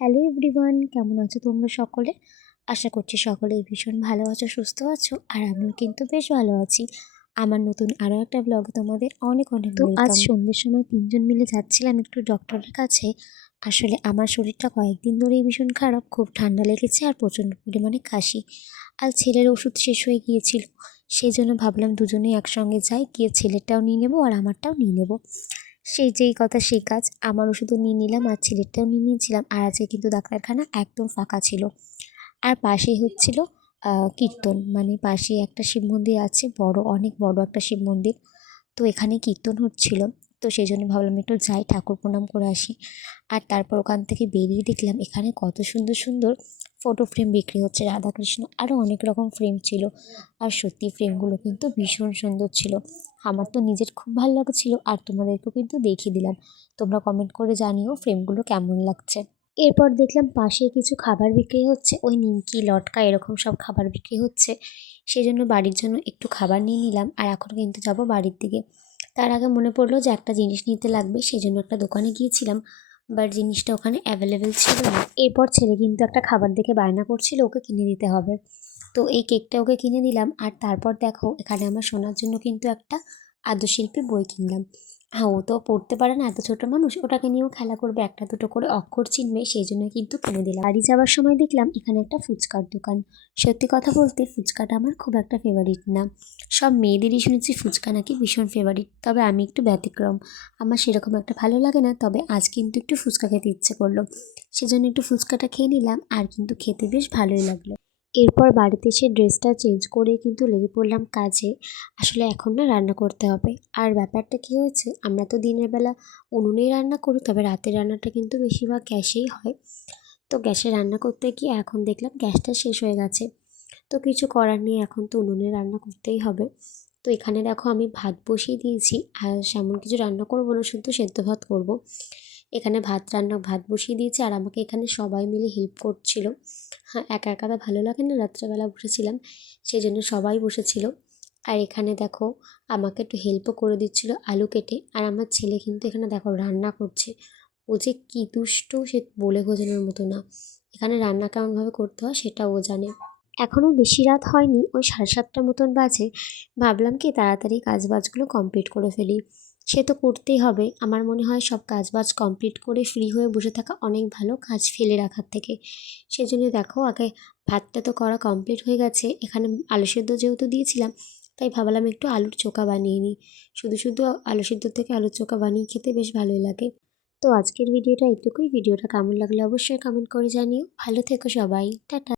Hello everyone, কেমন আছো তোমরা সকলে? আশা করছি সকলেই ভীষণ ভালো আছো, সুস্থ আছো। আর আমিও কিন্তু বেশ ভালো আছি। আমার নতুন আরও একটা ব্লগে তোমাদের অনেক অনেক আজ ওয়েলকাম। সন্ধ্যের সময় ৩ জন মিলে যাচ্ছিলাম একটু ডক্টরের কাছে। আসলে আমার শরীরটা কয়েকদিন ধরেই ভীষণ খারাপ, খুব ঠান্ডা লেগেছে আর প্রচণ্ড পরিমাণে কাশি। আর ছেলের ওষুধ শেষ হয়ে গিয়েছিল, সেই জন্য ভাবলাম দুজনেই একসঙ্গে যাই, গিয়ে ছেলেরটাও নিয়ে নেবো আর আমারটাও নিয়ে নেবো। সেই যেই কথা সেই কাজ, আমার ওষুধও নিয়ে নিলাম আর ছেলেরটাও নিয়ে নিয়েছিলাম। আর আজকে কিন্তু ডাক্তারখানা একদম ফাঁকা ছিল। আর পাশেই হচ্ছিল কীর্তন, মানে পাশেই একটা শিব মন্দির আছে, বড়, অনেক বড় একটা শিব মন্দির। তো এখানে কীর্তন হচ্ছিল, তো সেই জন্য ভাবলাম একটু যাই, ঠাকুর প্রণাম করে আসি। আর তারপর ওখান থেকে বেরিয়ে দেখলাম এখানে কত সুন্দর সুন্দর ফটো ফ্রেম বিক্রি হচ্ছে, রাধাকৃষ্ণ আরও অনেক রকম ফ্রেম ছিল। আর সত্যি ফ্রেমগুলো কিন্তু ভীষণ সুন্দর ছিল। আমার তো নিজের খুব ভালো লাগছিল, আর তোমাদেরকেও কিন্তু দেখিয়ে দিলাম। তোমরা কমেন্ট করে জানিও ফ্রেমগুলো কেমন লাগছে। এরপর দেখলাম পাশে কিছু খাবার বিক্রি হচ্ছে, ওই নিমকি, লটকা এরকম সব খাবার বিক্রি হচ্ছে। সেই জন্য বাড়ির জন্য একটু খাবার নিয়ে নিলাম, আর এখন কিন্তু যাব বাড়ির দিকে। তার আগে মনে পড়লো যে একটা জিনিস নিতে লাগবে, সেই জন্য একটা দোকানে গিয়েছিলাম, বাট জিনিসটা ওখানে অ্যাভেলেবেল ছিল না। এরপর ছেলে কিন্তু একটা খাবার দেখে বায়না করছিল, ওকে কিনে দিতে হবে। তো এই কেকটা ওকে কিনে দিলাম। আর তারপর দেখো এখানে আমার শোনার জন্য কিন্তু একটা আদ্যশিল্পী বই কিনলাম। হ্যাঁ, ও তো পড়তে পারে না, এত ছোটো মানুষ, ওটাকে নিয়েও খেলা করবে, একটা দুটো করে অক্ষর চিনবে, সেই জন্য কিন্তু কিনে দিলাম। বাড়ি যাওয়ার সময় দেখলাম এখানে একটা ফুচকার দোকান। সত্যি কথা বলতে ফুচকাটা আমার খুব একটা ফেভারিট না। সব মেয়েদেরই শুনেছি ফুচকা নাকি ভীষণ ফেভারিট, তবে আমি একটু ব্যতিক্রম, আমার সেরকম একটা ভালো লাগে না। তবে আজ কিন্তু একটু ফুচকা খেতে ইচ্ছে করলো, সেজন্য একটু ফুচকাটা খেয়ে নিলাম, আর কিন্তু খেতে বেশ ভালোই লাগলো। এরপর বাড়িতে এসে ড্রেসটা চেঞ্জ করে কিন্তু লেগে পড়লাম কাজে। আসলে এখন না রান্না করতে হবে। আর ব্যাপারটা কী হয়েছে, আমরা তো দিনের বেলা উনুনেই রান্না করি, তবে রাতের রান্নাটা কিন্তু বেশিরভাগ গ্যাসেই হয়। তো গ্যাসে রান্না করতে গিয়ে এখন দেখলাম গ্যাসটা শেষ হয়ে গেছে। তো কিছু করার নেই, এখন তো উনুনে রান্না করতেই হবে। তো এখানে দেখো আমি ভাত বসিয়ে দিয়েছি, আর সেমন কিছু রান্না করবো না, শুধু সেদ্ধ ভাত করব। এখানে ভাত বসিয়ে দিয়েছি, আর আমাকে এখানে সবাই মিলে হেল্প করছিল। হ্যাঁ, একা একা তো ভালো লাগে না, রাত্রেবেলা বসেছিলাম, সেই জন্য সবাই বসেছিল। আর এখানে দেখো আমাকে একটু হেল্পও করে দিচ্ছিল আলু কেটে। আর আমার ছেলে কিন্তু এখানে দেখো রান্না করছে, ও যে কী দুষ্টু সে বলে বোঝানোর মতো না। এখানে রান্না কেমনভাবে করতে হয় সেটা ও জানে। এখনও বেশি রাত হয়নি, ওই 7:30টার মতন বাজে। ভাবলাম কি তাড়াতাড়ি কাজবাজগুলো কমপ্লিট করে ফেলি, সে তো করতেই হবে। আমার মনে হয় সব কাজবাজ কমপ্লিট করে ফ্রি হয়ে বসে থাকা অনেক ভালো, কাজ ফেলে রাখার থেকে। সেজন্য দেখো আগে ভাতটা তো করা কমপ্লিট হয়ে গেছে। এখানে আলু সেদ্ধ যেহেতু দিয়েছিলাম, তাই ভাবলাম একটু আলুর চোখা বানিয়ে নিই। শুধু শুধু আলু সেদ্ধ থেকে আলুর চোখা বানিয়ে খেতে বেশ ভালোই লাগে। তো আজকের ভিডিওটা এটুকুই। ভিডিওটা কেমন লাগলে অবশ্যই কমেন্ট করে জানিও। ভালো থেকো সবাই, টাটা।